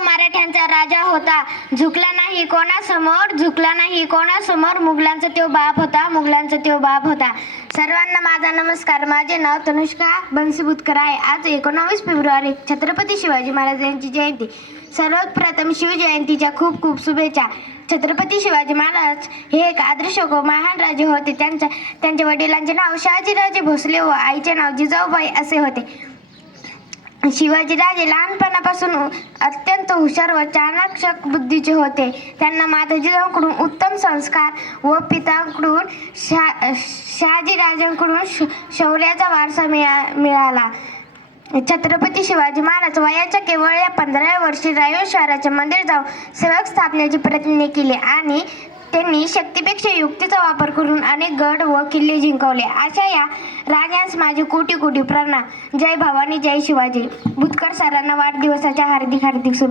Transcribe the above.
मराठ्यांचा राजा होता. झुकला नाही कोणासमोर झुकला नाही कोणासमोर. मुघलांचा तो बाप होता मुघलांचा तो बाप होता. सर्वांना माझा नमस्कार. माझे नाव तनुष्का बनसीबुतकर आहे आज एकोणावीस फेब्रुवारी छत्रपती शिवाजी महाराज यांची जयंती. सर्वप्रथम शिवजयंतीच्या खूप खूप शुभेच्छा. छत्रपती शिवाजी महाराज हे एक आदर्श गो महान राजे होते. त्यांच्या त्यांच्या वडिलांचे नाव शहाजीराजे भोसले व आईचे नाव जिजाऊबाई असे होते. शिवाजीराजे लहानपणापासून अत्यंत हुशार व चाणाक्षक बुद्धीचे होते. त्यांना माताजीजांकडून उत्तम संस्कार व पिताकडून शा शहाजीराजांकडून श शौर्याचा वारसा मिळा मिळाला. छत्रपती शिवाजी महाराज वयाच्या केवळ या पंधराव्या वर्षी रायगड शहराचे मंदिर जाऊन सेवक स्थापनेची प्रतिज्ञा केली आणि त्यांनी शक्तीपेक्षा युक्तीचा वापर करून अनेक गड व किल्ले जिंकवले. अशा या राजांस माझे कोटी कोटी प्रणाम. जय भवानी जय शिवाजी. भूतकर सरांना वाढदिवसाच्या हार्दिक हार्दिक शुभेच्छा.